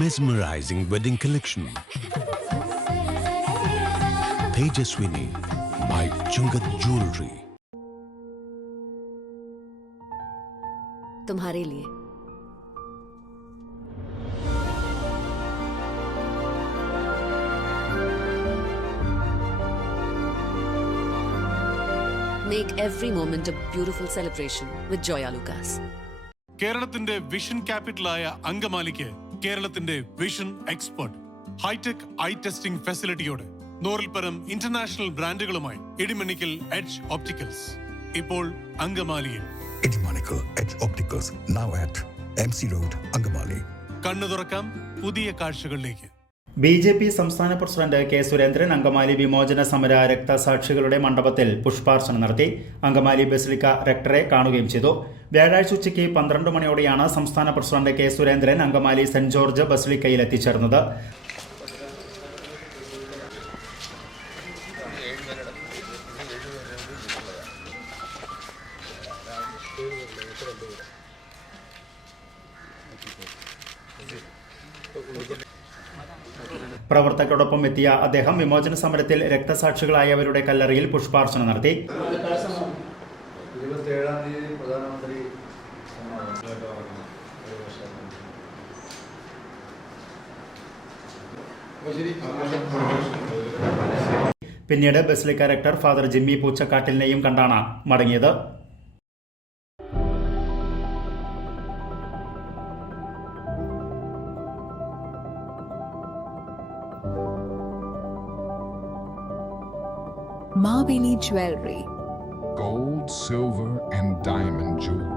mesmerizing wedding collection. Tejaswini by Chungat Jewelry. तुम्हारे लिए Make every moment a beautiful celebration with Joya Lucas. കേരളത്തിന്റെ vision ക്യാപിറ്റലായ അങ്കമാലിക്ക് കേരളത്തിന്റെ vision expert hi-tech eye testing ഫെസിലിറ്റിയോടെ 100-ൽ പരം ഇന്റർനാഷണൽ ബ്രാൻഡുകളുമായി ഇടിമണിക്കൽ എഡ്ജ് ഒപ്റ്റിക്കൽസ് ഇപ്പോൾ അങ്കമാലിയിൽ. Edimannickal edge opticals now at MC Road, Angamaly. കണ്ണു തുറക്കാം പുതിയ കാഴ്ചകളിലേക്ക്. ബി.ജെ.പി. സംസ്ഥാന പ്രസിഡന്റ് കെ. സുരേന്ദ്രൻ അങ്കമാലി വിമോചന സമര രക്തസാക്ഷികളുടെ മണ്ഡപത്തിൽ പുഷ്പാർച്ചന നടത്തി. അങ്കമാലി ബസിലിക്ക റെക്ടറെ കാണുകയും ചെയ്തു. വ്യാഴാഴ്ച ഉച്ചയ്ക്ക് 12 മണിയോടെയാണ് സംസ്ഥാന president K. Surendran Angamaly saint George ബസിലിക്കയിൽ എത്തിച്ചേർന്നത്. പ്രവർത്തകരോടൊപ്പം എത്തിയ അദ്ദേഹം വിമോചന സമരത്തിൽ രക്തസാക്ഷികളായവരുടെ കല്ലറയിൽ പുഷ്പാർച്ചന നടത്തി. പിന്നീട് ബസിലിക്ക റെക്ടർ ഫാദർ ജിമ്മി പൂച്ചക്കാട്ടിലിനെയും കണ്ടാണ് മടങ്ങിയത്. Mabini Jewelry. Gold, silver, and diamond jewelry.